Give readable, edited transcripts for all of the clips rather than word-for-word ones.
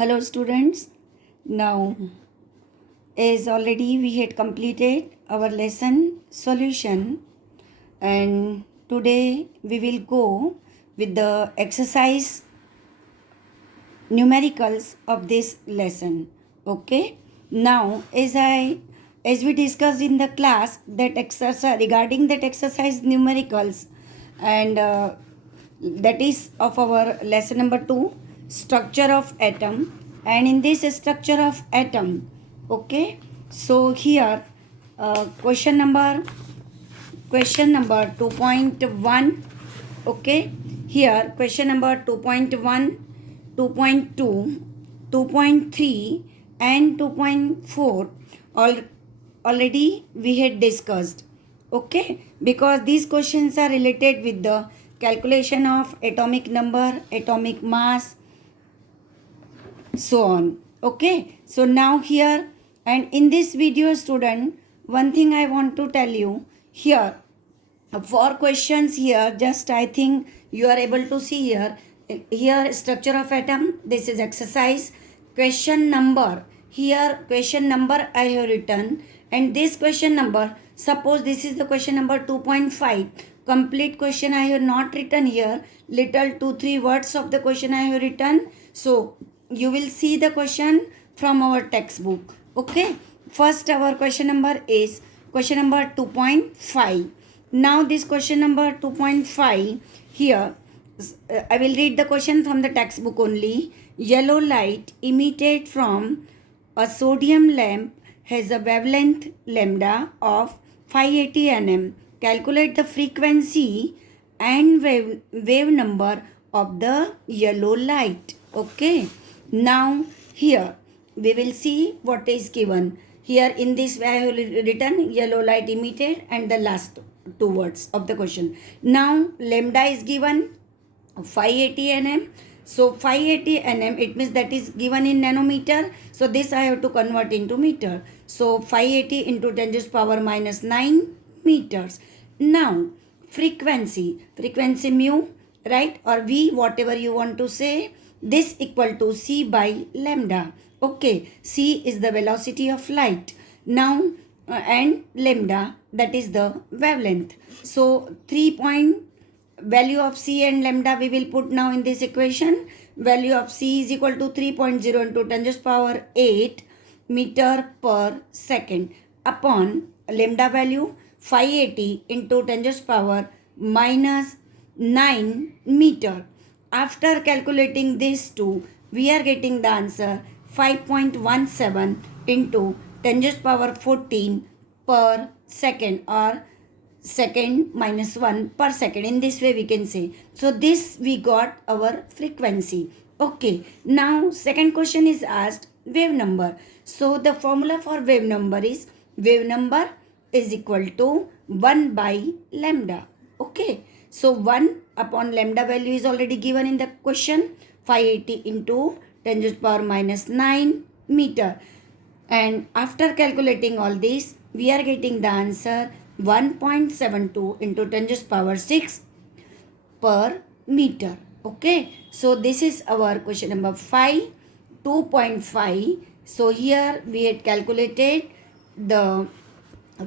Hello students. Now as already we had completed our lesson solution, and today we will go with the exercise numericals of this lesson. Okay. Now as we discussed in the class that exercise regarding that exercise numericals, and that is of our lesson number 2, structure of atom. And in this structure of atom, okay, so here question number 2.1. Okay, here question number 2.1, 2.2, 2.3 and 2.4 already we had discussed. Okay, because these questions are related with the calculation of atomic number, atomic mass, so on. Okay, so now here, and in this video student, one thing I want to tell you here, four questions here, just I think you are able to see here structure of atom. This is exercise question number. Here question number I have written, and this question number, suppose this is the question number 2.5. Complete question I have not written here, little 2-3 words of the question I have written. So you will see the question from our textbook. Okay, first our question number is question number 2.5. Now this question number 2.5, here I will read the question from the textbook only. Yellow light emitted from a sodium lamp has a wavelength lambda of 580 nm. Calculate the frequency and wave number of the yellow light. Okay, now here we will see what is given. Here in this way I have written yellow light emitted and the last two words of the question. Now lambda is given 580 nm. So 580 nm, it means that is given in nanometer. So this I have to convert into meter. So 580 into 10 to the power minus 9 meters. Now frequency mu, right, or V, whatever you want to say, this equal to C by lambda. Okay, C is the velocity of light. Now and lambda, that is the wavelength. So 3 point value of C and lambda we will put now in this equation. Value of C is equal to 3.0 into 10 to the power 8 meter per second upon lambda value 580 into 10 to the power minus 9 meter. After calculating these two, we are getting the answer 5.17 into 10 to the power 14 per second, or second minus 1 per second. In this way we can say. So this we got our frequency. Okay, now second question is asked wave number. So the formula for wave number is equal to 1 by lambda. Okay, so 1 upon lambda value is already given in the question, 580 into 10 to the power minus 9 meter. And after calculating all this, we are getting the answer 1.72 into 10 to the power 6 per meter. Okay, so this is our question number 5, 2.5. So here we had calculated the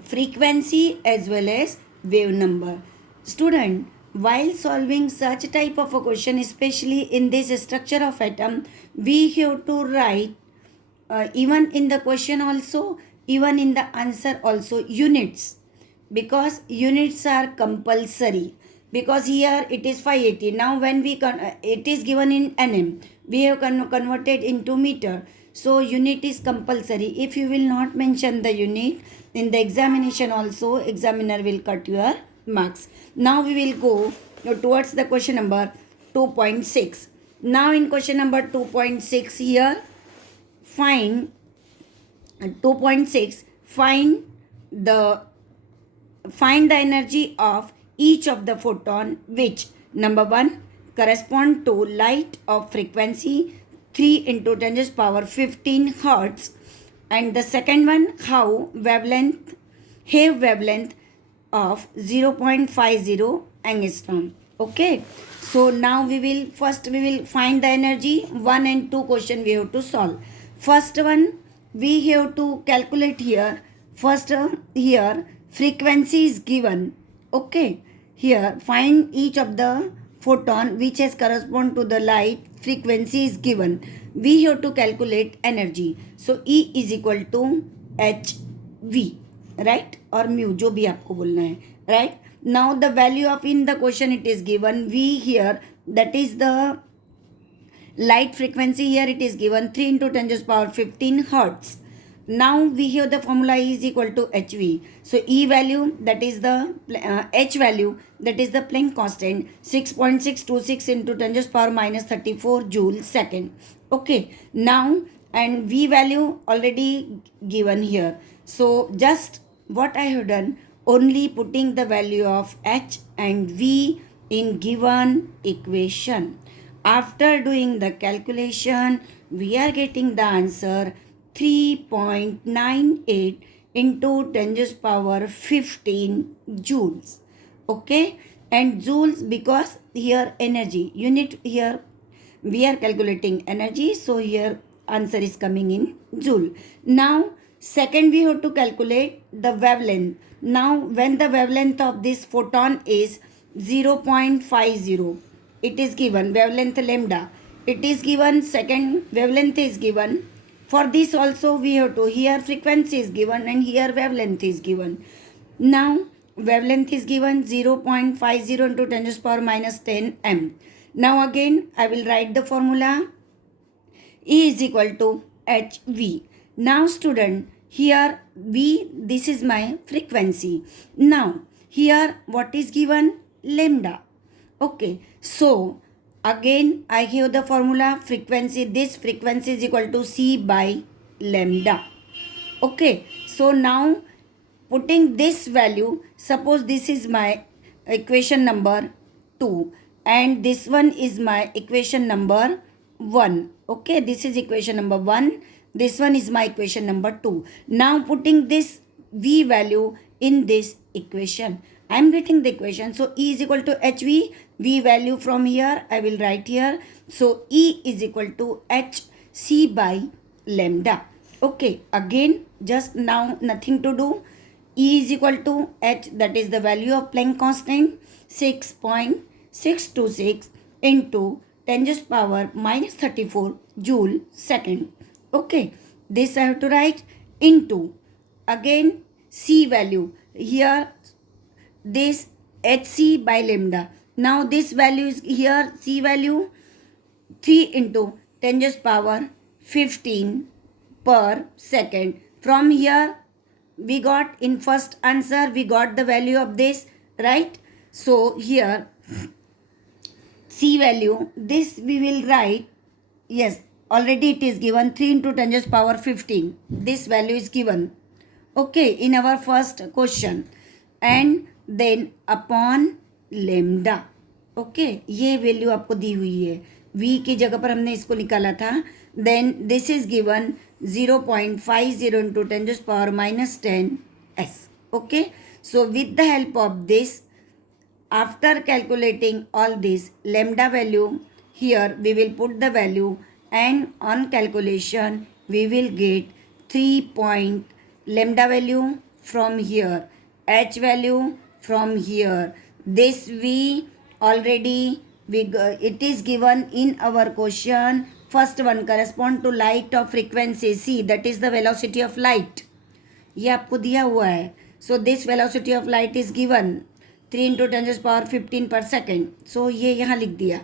frequency as well as wave number. Student, while solving such type of a question, especially in this structure of atom, we have to write even in the question also, even in the answer also, units, because units are compulsory. Because here it is 580. Now when we it is given in nm, we have converted into meter. So unit is compulsory. If you will not mention the unit in the examination also, examiner will cut your marks. Now we will go towards the question number 2.6. Now in question number 2.6 here, find 2.6, find the energy of each of the photon which, number 1, correspond to light of frequency 3 into 10 to the power 15 hertz, and the second one, how wavelength of 0.50 angstrom. Okay, so now we will find the energy. 1 and 2 question we have to solve. First one we have to calculate here. First here frequency is given. Okay, here find each of the photon which has correspond to the light. Frequency is given. We have to calculate energy. So E is equal to h v, right, or mu, जो भी आपको बोलना है, right. Now the value of, in the question it is given V here, that is the light frequency. Here it is given 3 into 10 to the power 15 hertz. Now we have the formula E is equal to hv. So E value, that is the h value, that is the Planck constant, 6.626 into 10 to the power minus 34 joule second. Okay, now and V value already given here. So just what I have done, only putting the value of h and v in given equation. After doing the calculation, we are getting the answer 3.98 into 10 to the power 15 joules. Okay, and joules because here energy unit, here we are calculating energy, so here answer is coming in joule. Now second we have to calculate the wavelength. Now when the wavelength of this photon is 0.50, it is given wavelength lambda, it is given, second wavelength is given. For this also we have to, here frequency is given and here wavelength is given. Now wavelength is given 0.50 into 10 to the power minus 10 m. Now again I will write the formula. E is equal to hv. Now student, here V, this is my frequency. Now here what is given? Lambda. Okay, so again I have the formula frequency. This frequency is equal to C by lambda. Okay, so now putting this value, suppose this is my equation number 2 and this one is my equation number 1. Okay, this is equation number 1, this one is my equation number 2. Now putting this V value in this equation, I am getting the equation. So E is equal to hv. V value from here I will write here. So E is equal to hc by lambda. Okay, again just now nothing to do. E is equal to h, that is the value of Planck constant, 6.626 into 10 to the power minus 34 joule second. Okay, this I have to write into, again C value, here this hc by lambda. Now this value is here, C value 3 into 10 to the power 15 per second. From here we got, in first answer we got the value of this, right. So here C value, this we will write, yes, already it is given 3 into 10 to the power 15. This value is given, okay, in our first question, and then upon lambda. Okay, ये value आपको दी हुई है, v की जगह पर हमने इसको निकाला था. Then this is given 0.50 into 10 to the power minus 10 s. Okay, so with the help of this, after calculating all this lambda value, here we will put the value, and on calculation we will get 3 lambda value from here, h value from here. This we already it is given in our question. First one correspond to light of frequency c, that is the velocity of light. ये आपको दिया हुआ है. So this velocity of light is given 3 into 10 to the power 15 per second. So ये यहाँ लिख दिया.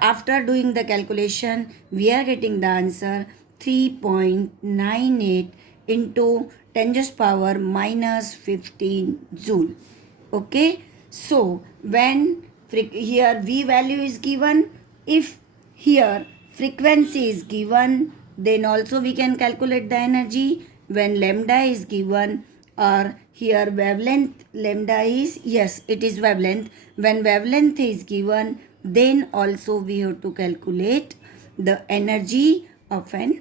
After doing the calculation, we are getting the answer 3.98 into 10 to the power minus 15 joule. Okay, so when here V value is given, if here frequency is given, then also we can calculate the energy. When lambda is given, or here wavelength lambda is, yes, it is wavelength. When wavelength is given, then also we have to calculate the energy of a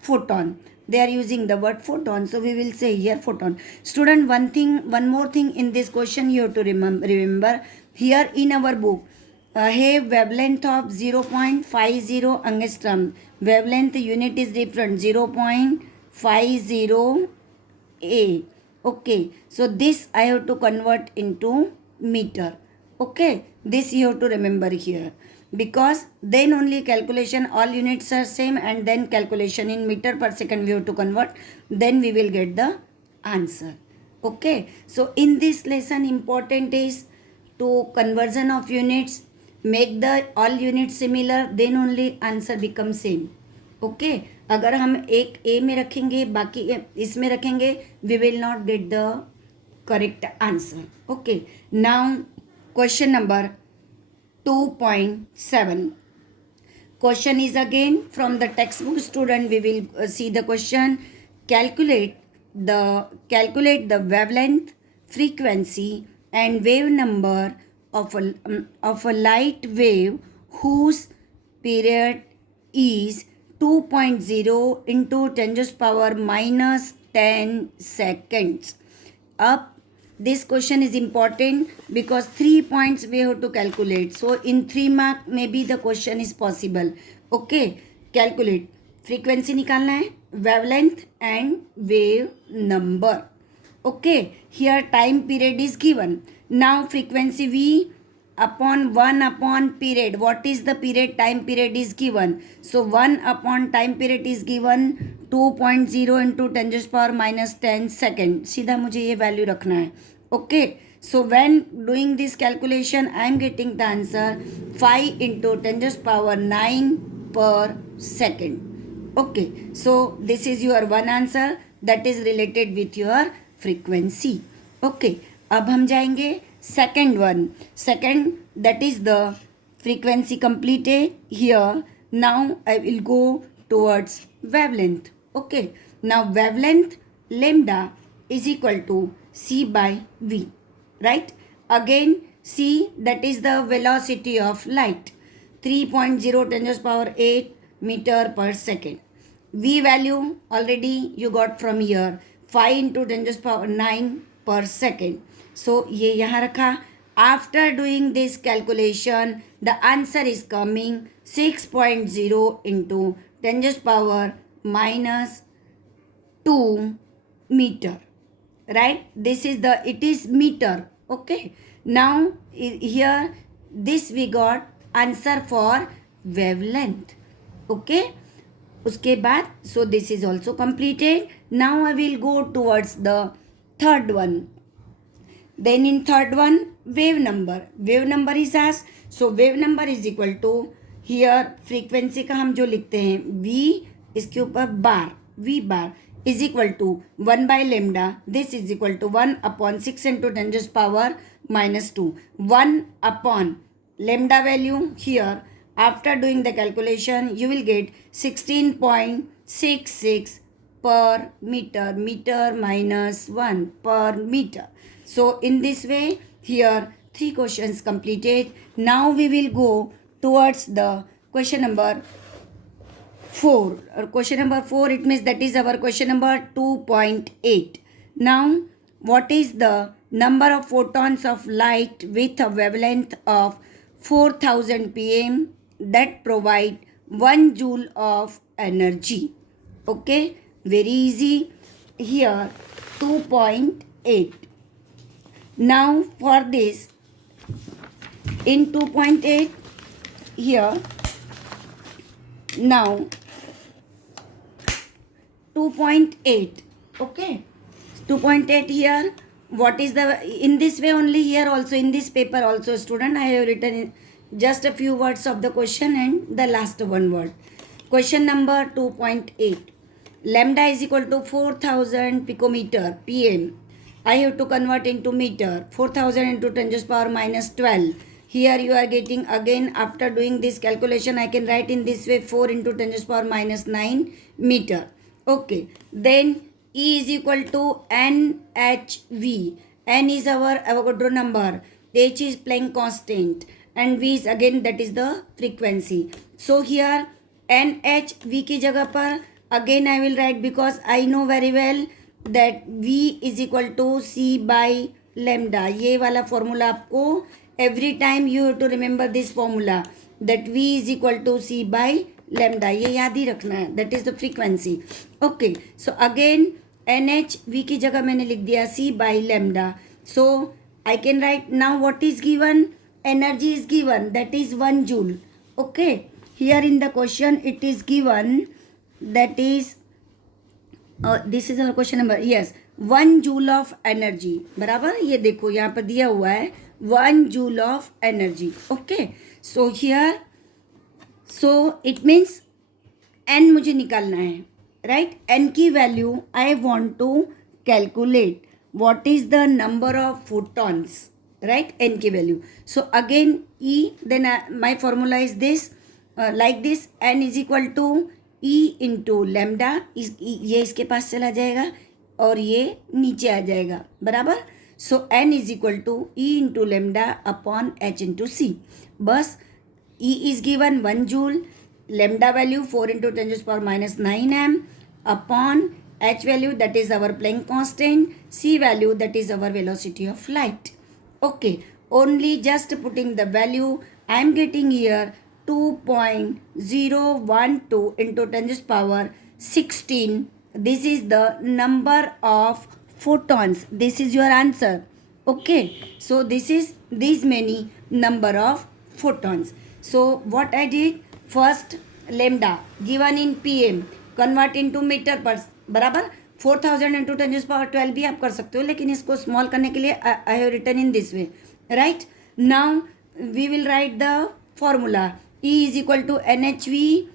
photon. They are using the word photon, so we will say here photon. Student, one more thing in this question you have to remember, here in our book have wavelength of 0.50 angstrom. Wavelength unit is different, 0.50 A. Okay, so this I have to convert into meter. Okay, this you have to remember here, because then only calculation, all units are same, and then calculation in meter per second we have to convert, then we will get the answer. Okay, so in this lesson important is to conversion of units, make the all units similar, then only answer becomes same. Okay अगर हम एक A में रखेंगे बाकी इसमें रखेंगे, we will not get the correct answer. Okay, now question number 2.7. Question is again from the textbook. Student, we will see the question. Calculate the wavelength, frequency and wave number of a light wave whose period is 2.0 into 10 to the power minus 10 seconds. Up, this question is important because 3 points we have to calculate. So in 3 mark maybe the question is possible. Okay, calculate. Frequency निकालना है, wavelength and wave number. Okay, here time period is given. Now frequency V upon 1 upon period. What is the period? Time period is given. So 1 upon time period is given 2.0 into 10 to the power minus 10 second. सीधा मुझे ये value रखना है. Okay. So when doing this calculation, I am getting the answer 5 into 10 to the power 9 per second. Okay. So this is your one answer that is related with your frequency. Okay. अब हम जाएंगे second one. Second, that is the frequency completed here. Now I will go towards wavelength. Okay. Now wavelength lambda is equal to C by V. Right? Again, C, that is the velocity of light. 3.0 10 to the power 8 meter per second. V value already you got from here. 5 into 10 to the power 9 per second. So ये यहाँ रखा. After doing this calculation, the answer is coming 6.0 into 10 to the power minus 2 meter. Right? This is the, it is meter. Okay. Now here this we got answer for wavelength. Okay. उसके बाद, so this is also completed. Now I will go towards the third one. Then in third one, wave number. Wave number is asked. So wave number is equal to, here frequency का हम जो लिखते हैं V, इसके ऊपर बार, V bar is equal to 1 by lambda. This is equal to 1 upon 6 into 10 to the power minus 2. 1 upon lambda value here. After doing the calculation, you will get 16.66 per meter. Meter minus 1 per meter. So in this way, here 3 questions completed. Now we will go towards the question number 4. Or question number 4, it means that is our question number 2.8. Now, what is the number of photons of light with a wavelength of 4000 pm that provide 1 joule of energy? Okay, very easy. Here 2.8. Now for this, in 2.8 here, now 2.8. Okay, 2.8 here. What is the, in this way only, here also in this paper also, student, I have written just a few words of the question and the last one word. Question number 2.8. Lambda is equal to 4000 picometer pm. I have to convert into meter. 4000 into 10 to the power minus 12. Here you are getting, again after doing this calculation, I can write in this way 4 into 10 to the power minus 9 meter. Okay. Then E is equal to NHV. N is our Avogadro number. H is Planck constant. And V is again, that is the frequency. So here NHV की जगह पर again I will write, because I know very well that V is equal to C by lambda. ये वाला formula आपको every time you have to remember this formula that V is equal to C by lambda. ये याद ही रखना है. That is the frequency. Okay. So again NH V की जगह मैंने लिख दिया C by lambda. So I can write now what is given. Energy is given, that is 1 joule. Okay. Here in the question it is given, that is this is our question number. Yes, 1 joule of energy. बराबर. ये देखो यहाँ पर दिया हुआ है 1 joule of energy. Okay. So here, so it means n मुझे निकालना है, right? n की value I want to calculate what is the number of photons, right? n की value. So again E, then my formula is this, like this, n is equal to E into lambda. ये इसके पास चला जाएगा और ये नीचे आ जाएगा. बराबर. So n is equal to E into lambda upon H into C. बस E is given 1 joule, lambda value 4 into 10 to the power minus 9 m upon H value, that is our Planck constant, C value, that is our velocity of light. Okay, only just putting the value, I am getting here 2.012 into 10 to the power 16. This is the number of photons. This is your answer. Okay, so this is this many number of photons. So what I did, first lambda given in pm, convert into meter per, बराबर. 4000 into 10 to the power 12 भी आप कर सकते हो, लेकिन इसको small करने के लिए I have written in this way, right? Now we will write the formula. E is equal to NHV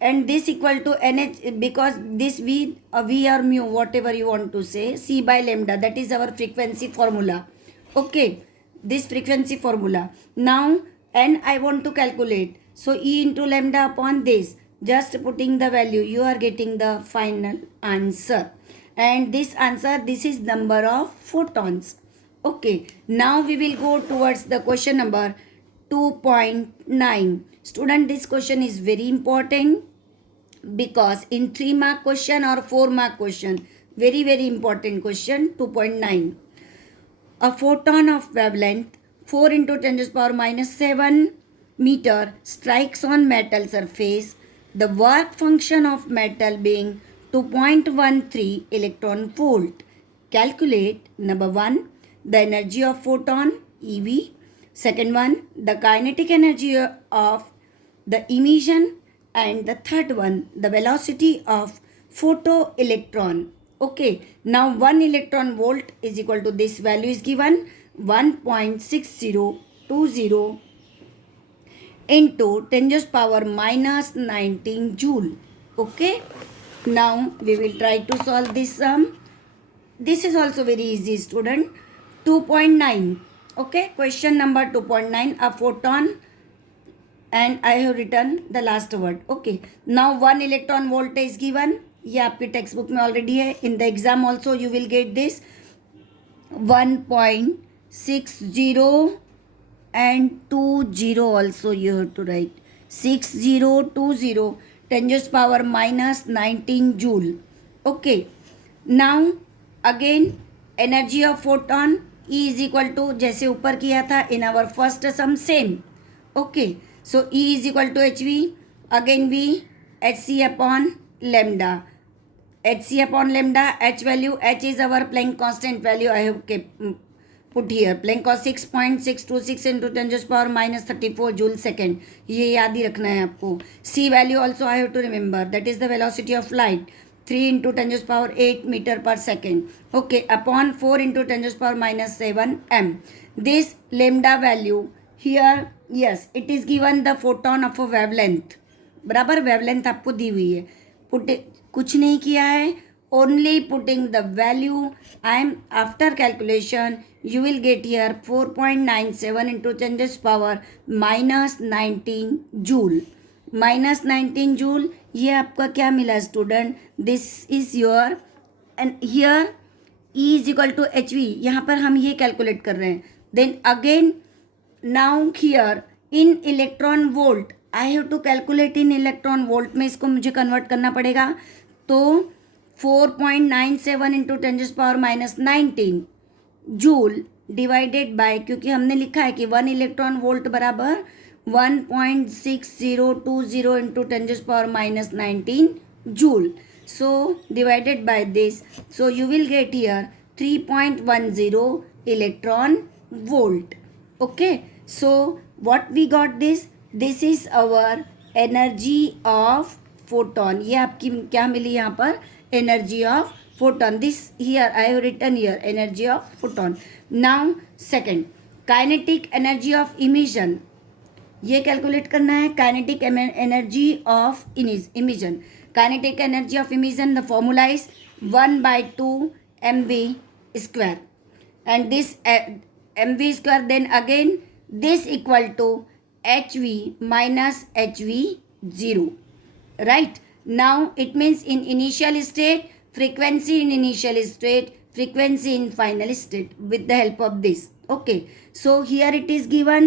and this equal to NH, because this V or mu, whatever you want to say, C by lambda, that is our frequency formula. Okay, this frequency formula. Now n I want to calculate, so E into lambda upon this, just putting the value, you are getting the final answer. And this answer, this is number of photons. Okay, now we will go towards the question number 2.9. Student, this question is very important because in 3 mark question or 4 mark question, very important question. 2.9. A photon of wavelength 4 into 10 to the power minus 7 meter strikes on metal surface. The work function of metal being 2.13 electron volt. Calculate, number 1, the energy of photon, EV. Second one, the kinetic energy of the emission. And the third one, the velocity of photoelectron. Okay, now 1 electron volt is equal to, this value is given, 1.6020 into 10 to the power minus 19 joule. Okay, now we will try to solve this sum. This is also very easy, student. 2.9. Okay, question number 2.9, a photon, and I have written the last word. Okay, now 1 electron volt is given. ये आपकी text book में already है. In the exam also you will get this. 1.60 and 20 also you have to write. 6020 10 to the power minus 19 joule. Okay, now again energy of photon E is equal to, जैसे ऊपर किया था in our first sum, same. Okay, so E is equal to HV, again V, HC upon lambda. HC upon lambda, H value, H is our Planck constant value, I have put here. Planck was 6.626 into 10 to the power minus 34 joule second. ये याद ही रखना है आपको. C value also I have to remember, that is the velocity of light, 3 into 10 to the power 8 meter per second. Okay, upon 4 into 10 to the power minus 7 m. This lambda value here, yes, it is given the photon of a wavelength. बराबर, wavelength आपको दी हुई है. कुछ नहीं किया है, only putting the value. I am after calculation, you will get here 4.97 into 10 to the power minus 19 joule. Minus 19 joule, ये आपका क्या मिला student? This is your, and here E is equal to HV, यहाँ पर हम ये calculate कर रहे हैं. Then again now here in electron volt, I have to calculate in electron volt में इसको मुझे कन्वर्ट करना पड़ेगा. तो 4.97 into 10 to the power minus 19 joule, divided by, क्योंकि हमने लिखा है कि 1 इलेक्ट्रॉन वोल्ट बराबर 1.6020 into 10⁻⁻19 joule. So divided by this, so you will get here 3.10 electron volt. Okay, so what we got this? This is our energy of photon. ये आपकी क्या मिली यहाँ पर? Energy of photon. This here I have written here energy of photon. Now second, kinetic energy of emission. ये calculate करना है. Kinetic energy of emission. Kinetic energy of emission, the formula is 1/2 mv square, and this mv square, then again this equal to hv minus hv0, right? Now it means in initial state, frequency in initial state, frequency in final state, with the help of this. Okay, so here it is given.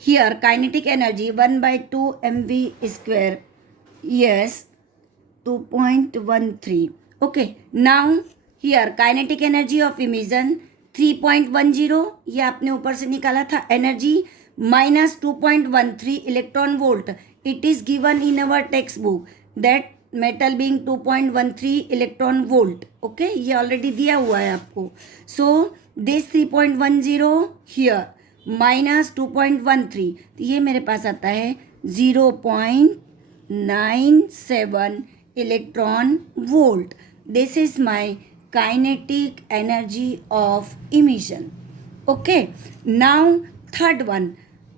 Here kinetic energy 1/2 mv square, yes, 2.13. Okay, now here kinetic energy of emission 3.10, ये आपने ऊपर से निकाला था energy, minus 2.13 electron volt. It is given in our text book that metal being 2.13 electron volt. Okay, ये already दिया हुआ है आपको. सो दिस 3.10 हियर माइनस 2.13, तो ये मेरे पास आता है 0.97 electron volt. This is my kinetic energy of emission. Okay, now third one.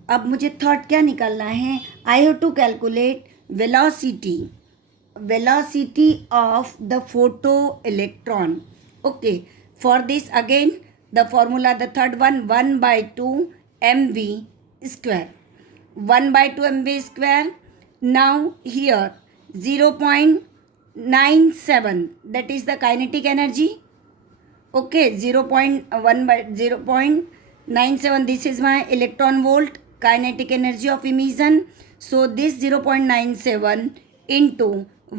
अब मुझे थर्ड क्या निकालना है? I have to calculate velocity of the photo electron. Okay, for this again the formula, the third one, 1/2 mv square, 1/2 mv square. Now here 0.97, that is the kinetic energy. Okay, 0.97, this is my electron volt, kinetic energy of emission. So this 0.97 into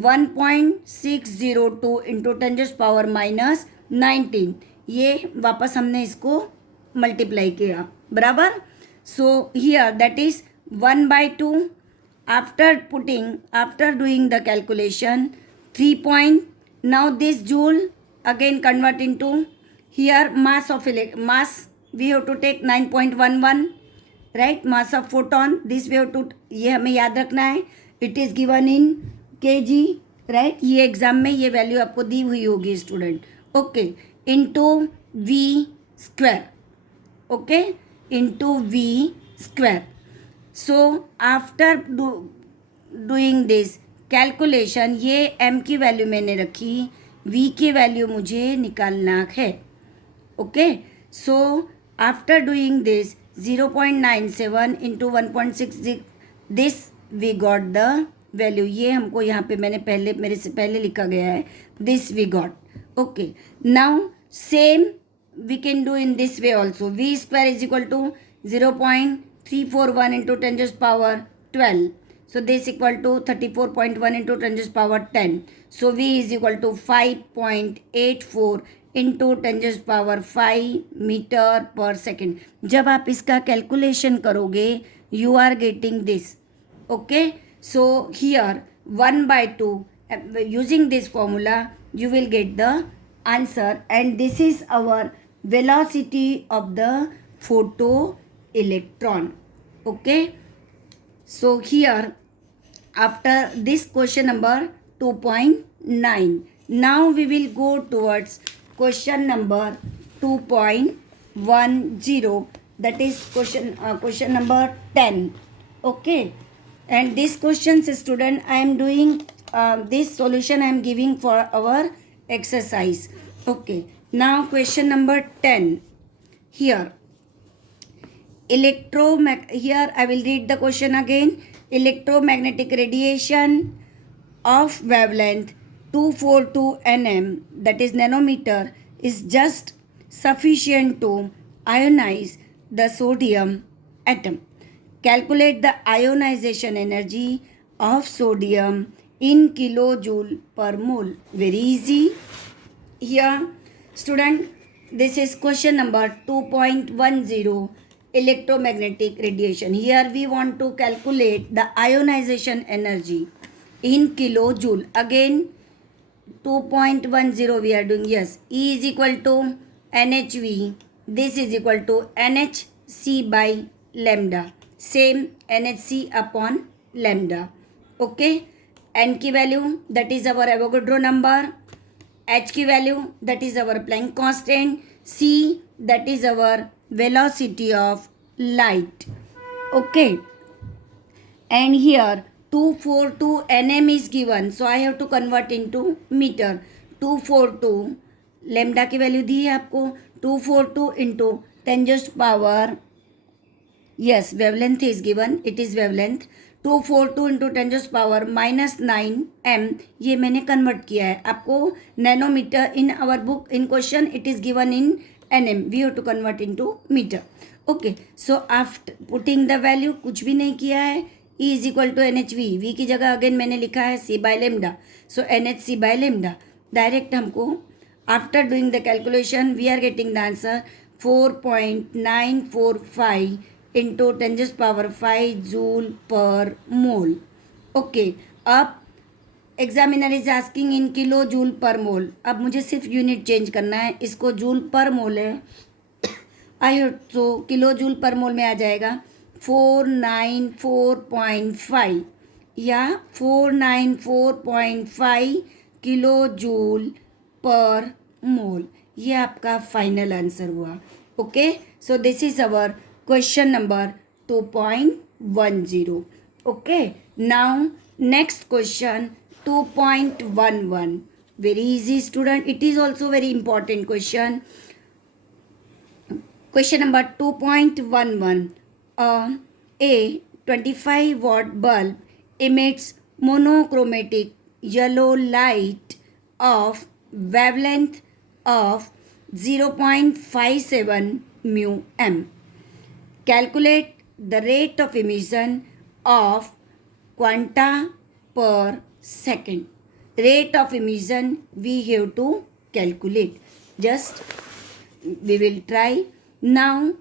1.602 into 10⁻⁻19, ये वापस हमने इसको multiply किया, बराबर. So here that is 1/2. After doing the calculation 3. Now this joule again convert into here mass of mass, we have to take 9.11, right? Mass of photon, this we have to, ये हमें याद रखना है. It is given in kg, right? ये exam में ये value आपको दी हुई होगी student. Okay, into V square. Okay, into V square. So after doing this calculation, ये m की वैल्यू मैंने रखी, v की वैल्यू मुझे निकालना है. Okay, so after doing this 0.97 into 1.66, this we got the value. ये हमको यहाँ पे मैंने मेरे से पहले लिखा गया है, this we got. Okay, now same we can do in this way also. V square is equal to 0.341 into 10⁻12. So this equal to 34.1 into 10⁻10. So V is equal to 5.84 into 10⁻5 metre पर second. जब आप इसका calculation करोगे, you are getting this. Okay, so here 1/2, using this formula you will get the answer, and this is our velocity of the photoelectron. Okay, so here after this question number 2.9, now we will go towards question number 2.10, that is question number 10. Okay, and this questions, student, I am doing this solution I am giving for our exercise. Okay, now question number 10. Here here I will read the question again. Electromagnetic radiation of wavelength 242 nm, that is nanometer, is just sufficient to ionize the sodium atom. Calculate the ionization energy of sodium in kilojoule per mole. Very easy. Here student, this is question number 2.10, electromagnetic radiation. Here we want to calculate the ionization energy in kilojoule. Again 2.10 we are doing. Yes, E is equal to NHV. This is equal to NHC by lambda. Same NHC upon lambda. Okay. N की value, that is our Avogadro number. H की value, that is our Planck constant. C, that is our velocity of light. Okay. And here 242 nm is given, so I have to convert into meter. 242 lambda की value दी है आपको. 242 into 10⁻, yes, wavelength is given, it is wavelength. 242 into 10⁻⁻9 m, ये मैंने convert किया है. आपको nanometer in our book in question it is given in nm, we have to convert into meter. Okay, so after putting the value, कुछ भी नहीं किया है. E is equal to NHV, V की जगह अगेन मैंने लिखा है C by lambda, so NHC by lambda. Direct हमको after doing the calculation we are getting the answer 4.945 into 10⁵ joule per mole. Okay, अब examiner is asking in kilo joule per mole. अब मुझे सिर्फ unit change करना है, इसको joule per मोल है. I hope तो किलो जूल पर मोल में आ जाएगा 494.5 या 494.5 किलो जूल पर मोल. ये आपका फाइनल आंसर हुआ. Okay, so this is our question number 2.10. Okay, now next question 2.11. Very easy student, it is also very important question. Question number 2.11. A 25 watt bulb emits monochromatic yellow light of wavelength of 0.57 mu m. Calculate the rate of emission of quanta per second. Rate of emission we have to calculate. Just we will try. Now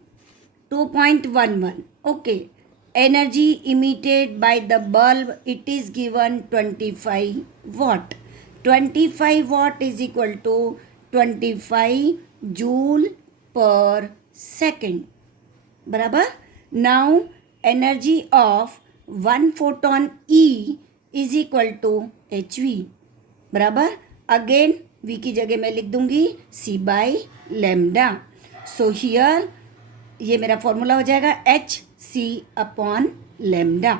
2.11. Okay, energy emitted by the bulb, it is given 25 watt. 25 watt is equal to 25 joule per second. बराबर. Now energy of one photon E is equal to hv. बराबर. Again V की जगह मैं लिख दूंगी C by lambda. So here ये मेरा formula हो जाएगा HC upon lambda.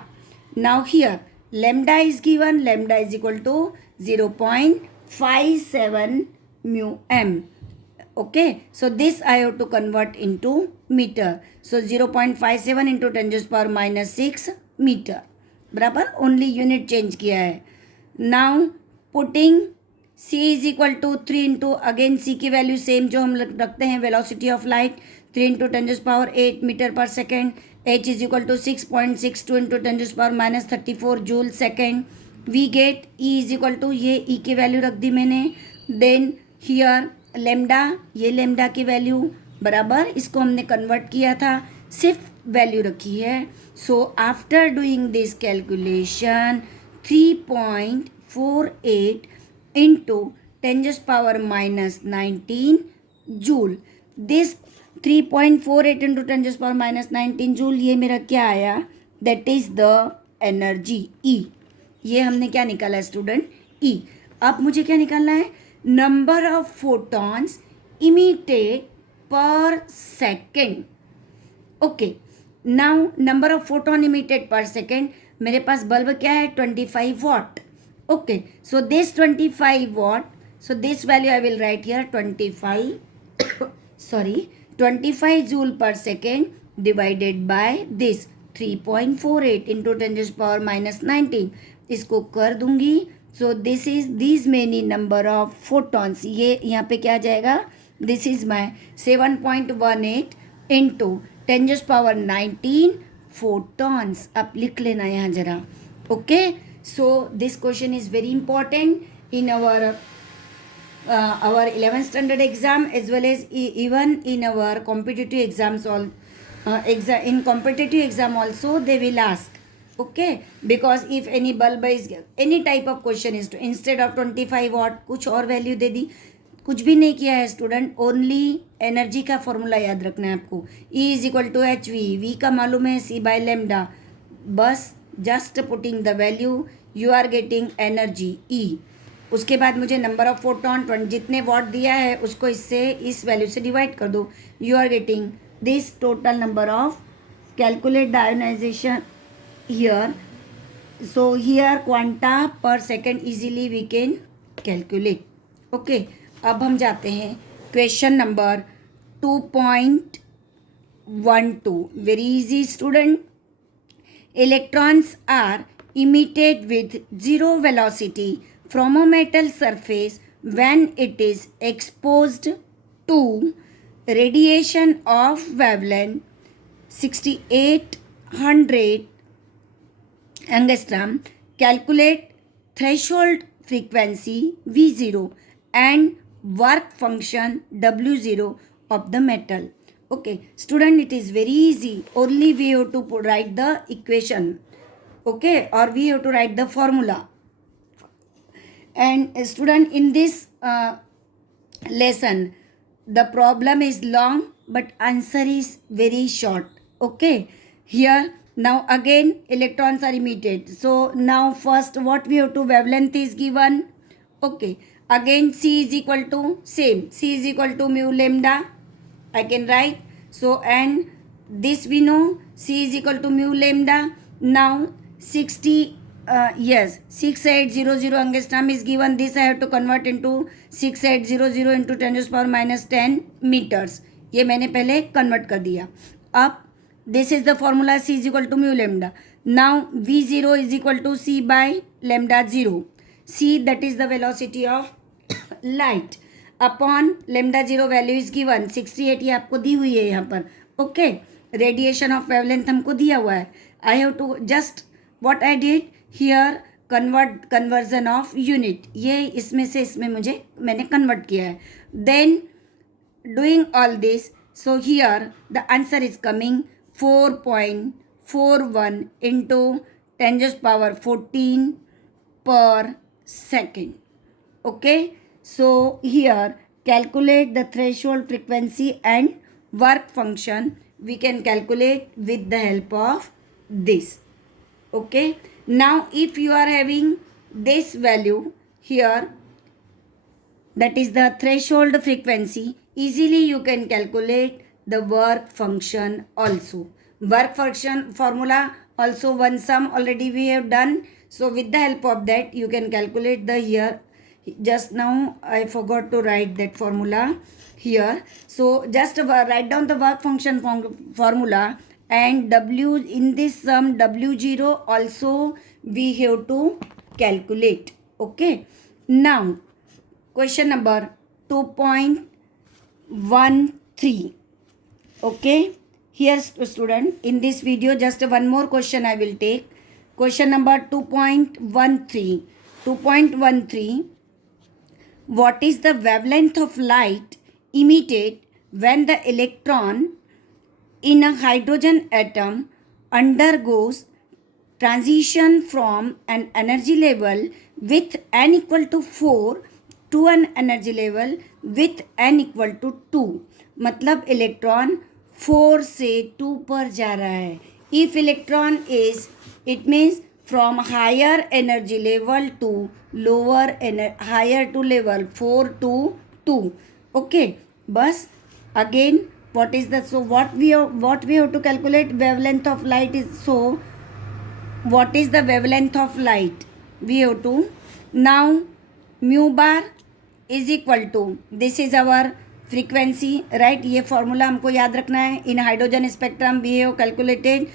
Now here lambda is given, lambda is equal to 0.57 mu m. Okay, so this I have to convert into meter. So 0.57 into 10⁻⁻6 meter. बराबर, only unit change किया है. Now putting C is equal to 3 into, again C की value same जो हम रखते हैं, velocity of light 3 into 10⁸ metre पर second. H is equal to 6.62 into 10⁻34 joule second. We get E is equal to, ये E की value रख दी मैंने. देन हियर लेमडा, ये लेमडा की वैल्यू बराबर, इसको हमने कन्वर्ट किया था, सिर्फ वैल्यू रखी है. सो after doing this calculation 3.48 into 10⁻⁻19 joule. This 3.48 into 10⁻⁻19 joule, ये मेरा क्या आया, that is the energy E. ये हमने क्या निकाला स्टूडेंट, E. अब मुझे क्या निकालना है, नंबर ऑफ फोटॉन्स इमिटेड पर second. Okay, now number of photon emitted पर सेकेंड, मेरे पास बल्ब क्या है 25 what. Okay, so this 25 watt, so this value I will write here 25 joule per second divided by this 3.48 into 10⁻⁻19. इसको कर दूंगी. So this is these many number of photons. ये यहाँ पे क्या जाएगा, this is my 7.18 into 10⁻19 photons. आप लिख लेना यहाँ जरा. Okay. So this question is very important in our our 11th standard exam as well as even in our competitive exams all in competitive exam also they will ask. Okay, because if any bulb is any type of question is to instead of 25 watt कुछ और value दे दी, कुछ भी नहीं किया है student, only energy का formula याद रखना है आपको. E is equal to H V का मालूम है C बाय लेमडा, बस just putting the value you are getting energy E. उसके बाद मुझे नंबर ऑफ फोटॉन जितने वॉट दिया है उसको इससे इस वैल्यू से डिवाइड कर दो, you are getting this total number of. Calculate the ionization here. So here quanta per second easily we can calculate. Okay, अब हम जाते हैं question number 2.12. Very easy student. Electrons are emitted with zero velocity from a metal surface when it is exposed to radiation of wavelength 6800 angstrom. Calculate threshold frequency V0 and work function W0 of the metal. Okay, student, it is very easy. Only we have to write the equation. Okay, or we have to write the formula. And student, in this lesson the problem is long but answer is very short. Okay, here now again electrons are emitted. So now first what we have to, wavelength is given. Okay, again C is equal to same, C is equal to mu lambda I can write. So and this we know C is equal to mu lambda. Now 6800 angstrom is given. This I have to convert into 6800 into 10⁻⁻10 meters. ये मैंने पहले convert कर दिया. अब this is the formula C is equal to mu lambda. Now V0 is equal to C by lambda 0. C, that is the velocity of light, upon lambda 0 value is given 68. ये आपको दी हुई है यहाँ पर. Okay, radiation of wavelength हमको दिया हुआ है. I have to just what I did here, conversion of unit. ये इसमें से इसमें मैंने convert किया है. Then doing all this, so here the answer is coming 4.41 into 10⁻14 per second. Okay, so here calculate the threshold frequency and work function. We can calculate with the help of this. Okay, now if you are having this value here, that is the threshold frequency, easily you can calculate the work function also. Work function formula also one sum already we have done. So with the help of that you can calculate the here. Just now I forgot to write that formula here. So just write down the work function formula. And W in this sum W0 also we have to calculate. Okay, now question number 2.13. Okay, here student, in this video just one more question I will take. Question number 2.13. 2.13. What is the wavelength of light emitted when the electron in a hydrogen atom undergoes transition from an energy level with n equal to 4 to an energy level with n equal to 2. मतलब electron 4 से 2 पर जा रहा है. If electron is, it means from higher energy level to lower higher to level 4 to 2. Okay, बस again what is the, so what we have to calculate wavelength of light is, so what is the wavelength of light we have to, now mu bar is equal to, this is our frequency, right? ये formula हमको याद रखना है. In hydrogen spectrum we have calculated,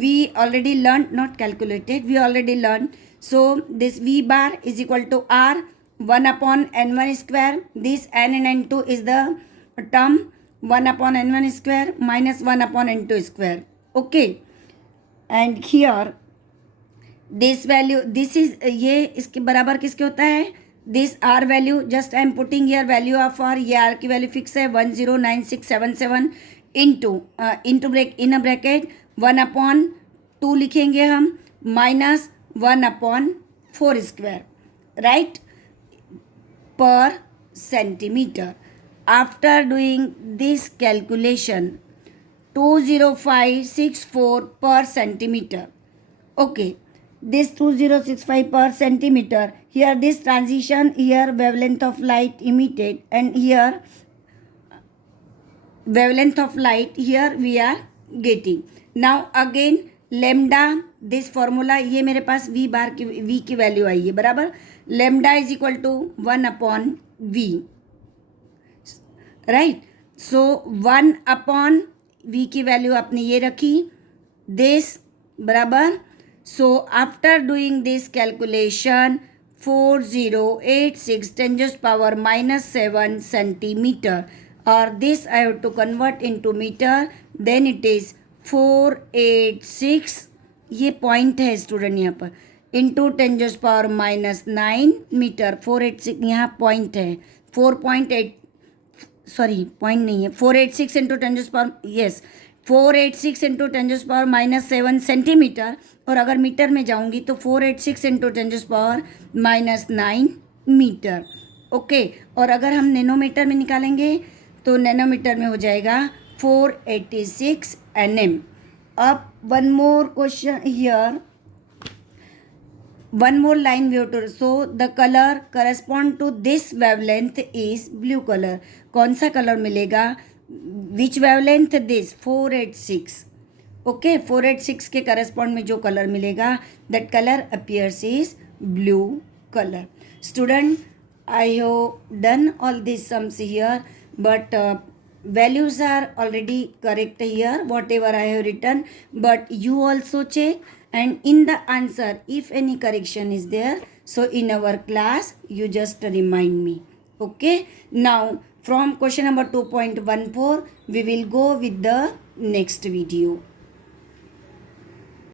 we already learned, not calculated, we already learned. So this V bar is equal to R 1 upon n1 square. This n and n2 is the term 1 upon n1 square minus 1 upon n2 square. Okay, and here this value, this is ये इसके बराबर किसके होता है, this R value, just I am putting here value of R. ये R की value fix है 109677 into break in a bracket 1/2 लिखेंगे हम minus 1/4 square right per centimeter. After doing this calculation 20564 per centimeter. Okay, this 2065 per centimeter. Here this transition, here wavelength of light emitted, and here wavelength of light, here we are getting. Now again lambda, this formula, ये मेरे पास v बार की v की value आई है बराबर. lambda is equal to 1/v, right. So 1/v की value आपने ये रखी दिस बराबर. So after doing this calculation 4086 10⁻⁻7 centimeter, और this I have to convert into meter. Then it is 486, ये पॉइंट है स्टूडेंट यहाँ पर, इंटू 10⁻⁹ मीटर. 486 यहाँ पॉइंट है, 4.8 सॉरी पॉइंट नहीं है, 486 इंटू 486 इंटू 10⁻⁻7 सेंटीमीटर. और अगर मीटर में जाऊंगी तो 486 इंटू 10⁻⁹ मीटर. ओके, और अगर हम नैनोमीटर में निकालेंगे तो नैनोमीटर में हो जाएगा 486 nm. अब one more question here, one more line we have to. So the color correspond to this wavelength is blue color. कौन सा कलर मिलेगा? Which wavelength? This 486. Okay, 486 के correspond में जो कलर मिलेगा that color appears is blue color. Student, I have done all these sums here, but values are already correct here whatever I have written, but you also check. And in the answer, if any correction is there, so in our class, you just remind me. Okay. Now, from question number 2.14, we will go with the next video.